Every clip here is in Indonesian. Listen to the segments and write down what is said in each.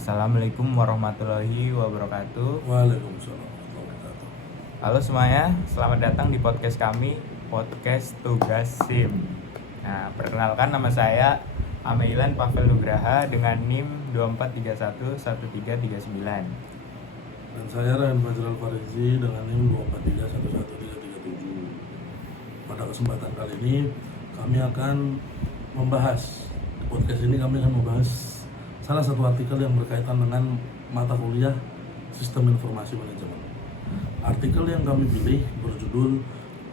Assalamualaikum warahmatullahi wabarakatuh. Waalaikumsalam warahmatullahi wabarakatuh. Halo semuanya, selamat datang di podcast kami, Podcast Tugas SIM. Nah, perkenalkan nama saya Ameilan Pavel Nugraha dengan NIM 24311339. Dan saya Ryan Fajral Farizi dengan NIM 24311337. Pada kesempatan kali ini kami akan membahas, di podcast ini kami akan membahas salah satu artikel yang berkaitan dengan mata kuliah Sistem Informasi Manajemen. Artikel yang kami pilih berjudul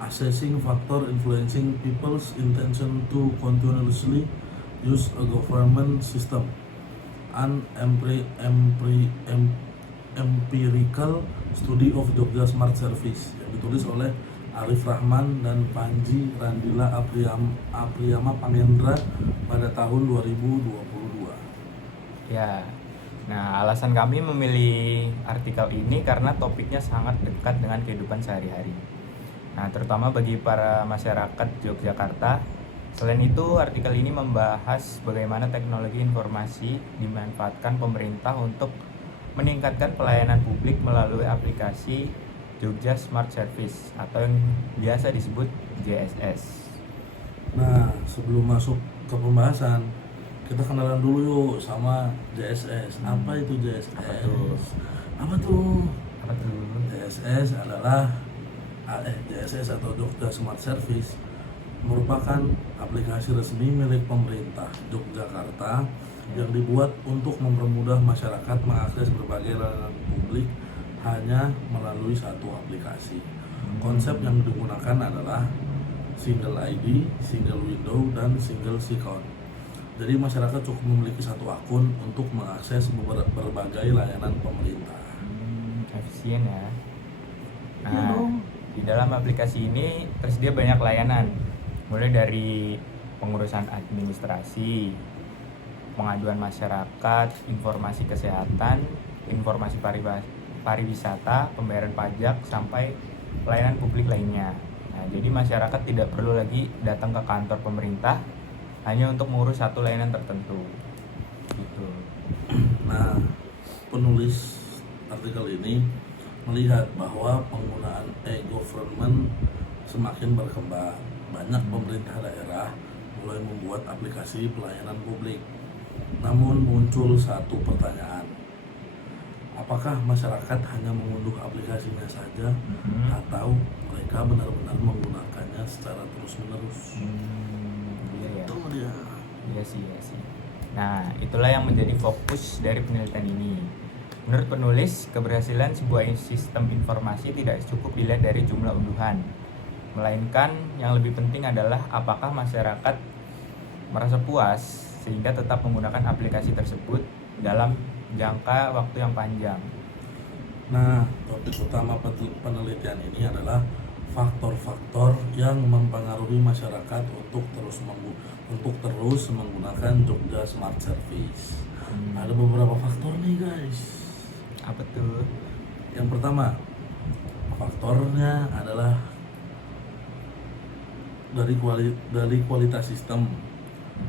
Assessing Factor Influencing People's Intention to Continuously Use a Government System, an Empirical Study of Jogja Smart Service, yang ditulis oleh Arif Rahman dan Panji Randila Apriyama Pangendra pada tahun 2022. Ya, nah alasan kami memilih artikel ini karena topiknya sangat dekat dengan kehidupan sehari-hari. Nah, terutama bagi para masyarakat Yogyakarta. Selain itu, artikel ini membahas bagaimana teknologi informasi dimanfaatkan pemerintah untuk meningkatkan pelayanan publik melalui aplikasi Jogja Smart Service atau yang biasa disebut JSS. Nah, sebelum masuk ke pembahasan, kita kenalan dulu yuk sama JSS. Apa itu JSS? Apa tuh? Apa tuh? JSS adalah JSS atau Jogja Smart Service merupakan aplikasi resmi milik pemerintah Yogyakarta yang dibuat untuk mempermudah masyarakat mengakses berbagai layanan publik hanya melalui satu aplikasi. Konsep yang digunakan adalah single ID, single window, dan single account. Jadi masyarakat cukup memiliki satu akun untuk mengakses berbagai layanan pemerintah. Efisien ya. Nah, di dalam aplikasi ini tersedia banyak layanan, mulai dari pengurusan administrasi, pengaduan masyarakat, informasi kesehatan, informasi pariwisata, pembayaran pajak, sampai pelayanan publik lainnya. Nah, jadi masyarakat tidak perlu lagi datang ke kantor pemerintah hanya untuk mengurus satu layanan tertentu. Gitu. Nah, penulis artikel ini melihat bahwa penggunaan e-government semakin berkembang. Banyak pemerintah daerah mulai membuat aplikasi pelayanan publik. Namun muncul satu pertanyaan. Apakah masyarakat hanya mengunduh aplikasinya saja atau mereka benar-benar menggunakannya secara terus-menerus? Iya. Itu dia. Iya sih. Nah, itulah yang menjadi fokus dari penelitian ini. Menurut penulis, keberhasilan sebuah sistem informasi tidak cukup dilihat dari jumlah unduhan, melainkan yang lebih penting adalah apakah masyarakat merasa puas sehingga tetap menggunakan aplikasi tersebut dalam jangka waktu yang panjang. Nah, topik utama penelitian ini adalah faktor-faktor yang mempengaruhi masyarakat untuk terus menggunakan Jogja Smart Service. Ada beberapa faktor nih guys. Apa tuh? Yang pertama, faktornya adalah dari kualitas sistem.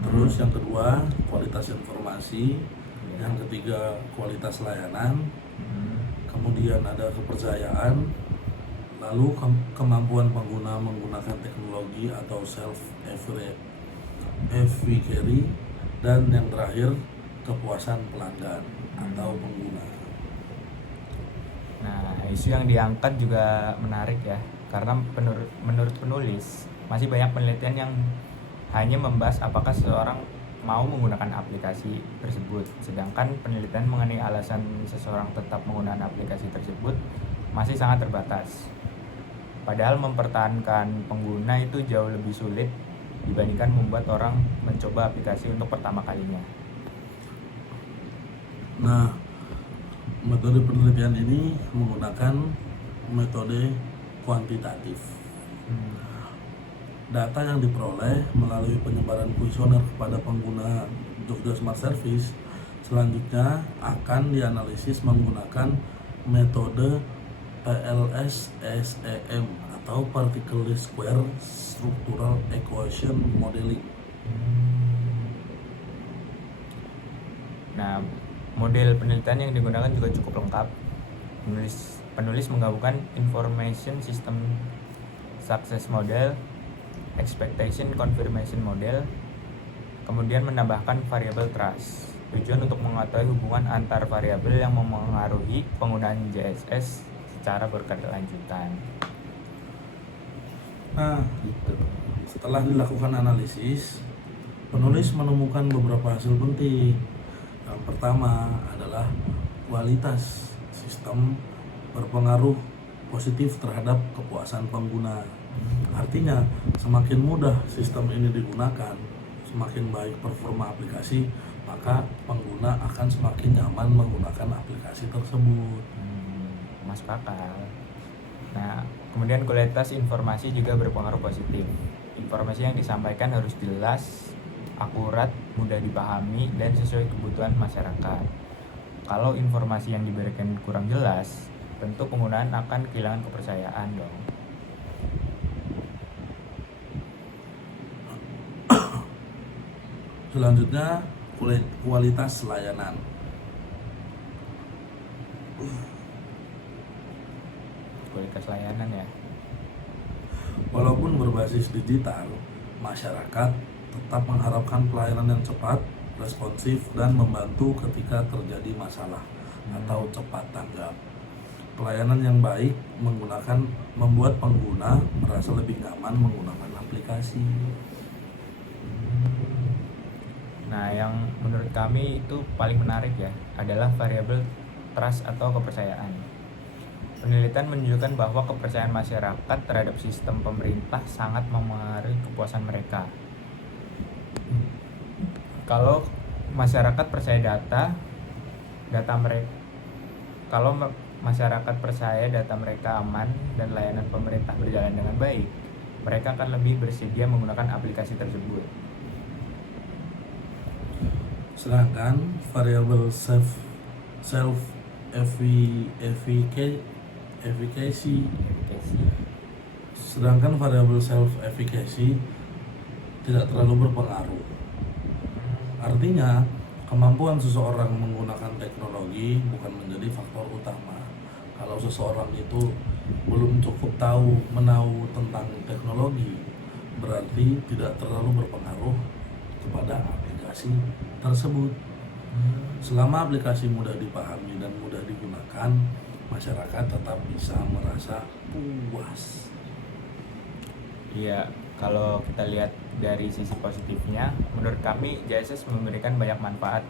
Terus yang kedua, kualitas informasi. Yang ketiga, kualitas layanan. Kemudian ada kepercayaan. Lalu kemampuan pengguna menggunakan teknologi atau self-efficacy. Dan yang terakhir, kepuasan pelanggan atau pengguna. Nah, isu yang diangkat juga menarik ya, karena menurut penulis masih banyak penelitian yang hanya membahas apakah seseorang mau menggunakan aplikasi tersebut, sedangkan penelitian mengenai alasan seseorang tetap menggunakan aplikasi tersebut masih sangat terbatas. Padahal mempertahankan pengguna itu jauh lebih sulit dibandingkan membuat orang mencoba aplikasi untuk pertama kalinya. Nah, metode penelitian ini menggunakan metode kuantitatif. Data yang diperoleh melalui penyebaran kuesioner kepada pengguna Jogja Smart Service selanjutnya akan dianalisis menggunakan metode PLS-SEM atau Particle Square Structural Equation Modeling. Nah, Model penelitian yang digunakan juga cukup lengkap. Penulis menggabungkan information system success model, expectation confirmation model, kemudian menambahkan variabel trust. Tujuan untuk mengetahui hubungan antar variabel yang memengaruhi penggunaan JSS secara berkelanjutan. Nah, Gitu. setelah dilakukan analisis, penulis menemukan beberapa hasil penting. Yang pertama adalah kualitas sistem berpengaruh positif terhadap kepuasan pengguna. Artinya, semakin mudah sistem ini digunakan, semakin baik performa aplikasi, maka pengguna akan semakin nyaman menggunakan aplikasi tersebut. Masuk akal. Nah, kemudian kualitas informasi juga berpengaruh positif. Informasi yang disampaikan harus jelas, akurat, mudah dipahami, dan sesuai kebutuhan masyarakat. Kalau informasi yang diberikan kurang jelas, tentu penggunaan akan kehilangan kepercayaan dong. Selanjutnya, kualitas layanan. Kualitas layanan ya. Walaupun berbasis digital, masyarakat tetap mengharapkan pelayanan yang cepat, responsif, dan membantu ketika terjadi masalah atau cepat tanggap. Pelayanan yang baik membuat pengguna merasa lebih nyaman menggunakan aplikasi. Nah, yang menurut kami itu paling menarik ya adalah variabel trust atau kepercayaan. Penelitian menunjukkan bahwa kepercayaan masyarakat terhadap sistem pemerintah sangat memengaruhi kepuasan mereka. Kalau masyarakat percaya masyarakat percaya data mereka aman dan layanan pemerintah berjalan dengan baik, mereka akan lebih bersedia menggunakan aplikasi tersebut. Sedangkan variabel self efficacy tidak terlalu berpengaruh. Artinya, kemampuan seseorang menggunakan teknologi bukan menjadi faktor utama. Kalau seseorang itu belum cukup menahu tentang teknologi, berarti tidak terlalu berpengaruh kepada aplikasi tersebut. Selama aplikasi mudah dipahami dan mudah digunakan, masyarakat tetap bisa merasa puas. Iya, kalau kita lihat dari sisi positifnya, menurut kami JSS memberikan banyak manfaat,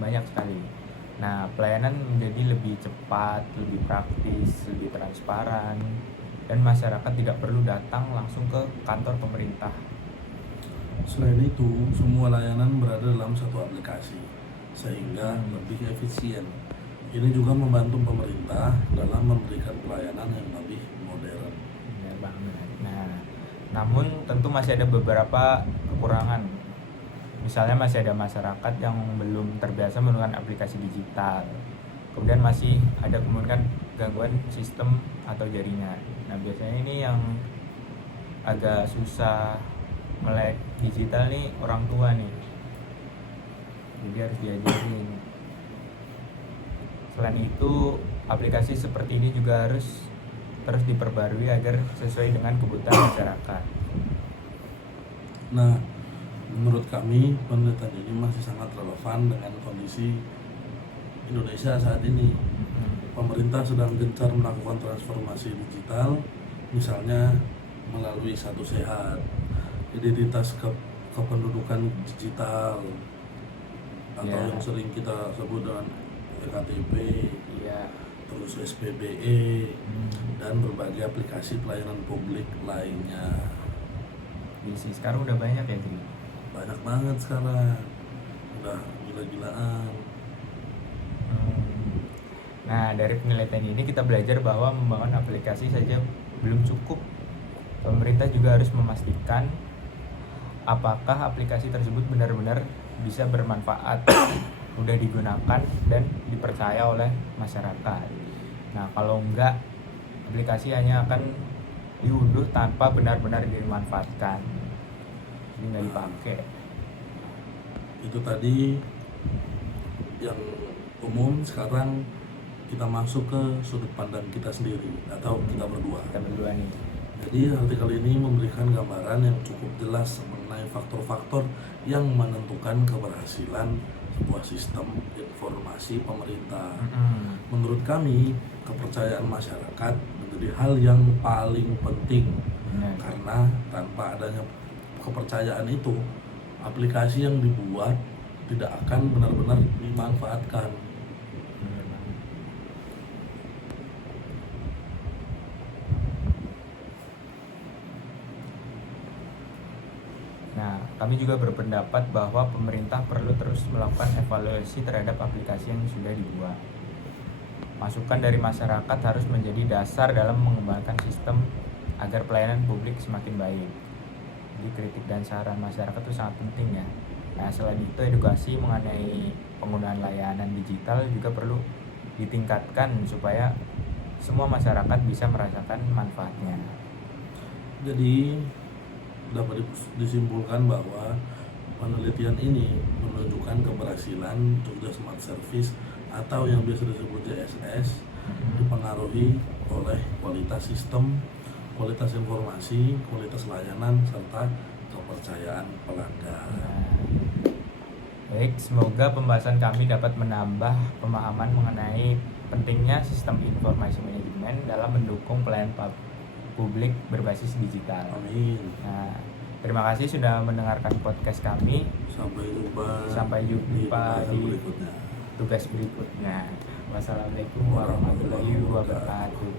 banyak sekali. Nah, pelayanan menjadi lebih cepat, lebih praktis, lebih transparan, dan masyarakat tidak perlu datang langsung ke kantor pemerintah. Selain itu, semua layanan berada dalam satu aplikasi, sehingga lebih efisien. Ini juga membantu pemerintah dalam memberikan pelayanan yang lebih modern. Benar banget. Nah, namun tentu masih ada beberapa kekurangan. Misalnya masih ada masyarakat yang belum terbiasa menggunakan aplikasi digital. Kemudian masih ada kemungkinan gangguan sistem atau jaringan. Nah, biasanya ini yang agak susah melek digital nih orang tua nih. Jadi harus diajarin. Selain itu, aplikasi seperti ini juga harus terus diperbarui agar sesuai dengan kebutuhan masyarakat. Nah, menurut kami penelitian ini masih sangat relevan dengan kondisi Indonesia saat ini. Pemerintah sedang gencar melakukan transformasi digital, misalnya melalui Satu Sehat, identitas kependudukan digital, atau yang sering kita sebut dengan EKTP, terus SPBE, dan berbagai aplikasi pelayanan publik lainnya. Sekarang udah banyak ya, Tri? Banyak banget sekarang, udah gila-gilaan. Nah, dari penelitian ini kita belajar bahwa membangun aplikasi saja belum cukup. Pemerintah juga harus memastikan apakah aplikasi tersebut benar-benar bisa bermanfaat, mudah digunakan, dan dipercaya oleh masyarakat. Nah, kalau enggak, aplikasi hanya akan diunduh tanpa benar-benar dimanfaatkan, jadi nggak dipakai. Itu tadi yang umum. Sekarang kita masuk ke sudut pandang kita sendiri atau kita berdua. Kita berdua nih. Jadi artikel ini memberikan gambaran yang cukup jelas mengenai faktor-faktor yang menentukan keberhasilan sebuah sistem informasi pemerintah. Menurut kami, kepercayaan masyarakat menjadi hal yang paling penting. Benar. Karena tanpa adanya kepercayaan itu, aplikasi yang dibuat tidak akan benar-benar dimanfaatkan. Benar banget. Nah, kami juga berpendapat bahwa pemerintah perlu terus melakukan evaluasi terhadap aplikasi yang sudah dibuat. Masukan dari masyarakat harus menjadi dasar dalam mengembangkan sistem agar pelayanan publik semakin baik. Jadi kritik dan saran masyarakat itu sangat penting ya. Nah, selain itu edukasi mengenai penggunaan layanan digital juga perlu ditingkatkan supaya semua masyarakat bisa merasakan manfaatnya. Jadi dapat disimpulkan bahwa penelitian ini menunjukkan keberhasilan Jogja Smart Service atau yang biasa disebut JSS dipengaruhi oleh kualitas sistem, kualitas informasi, kualitas layanan, serta kepercayaan pelanggan. Baik, semoga pembahasan kami dapat menambah pemahaman mengenai pentingnya sistem informasi manajemen dalam mendukung pelayanan publik berbasis digital. Amin. Nah, terima kasih sudah mendengarkan podcast kami. Sampai jumpa di berikutnya. tugas berikutnya. Wassalamualaikum warahmatullahi wabarakatuh.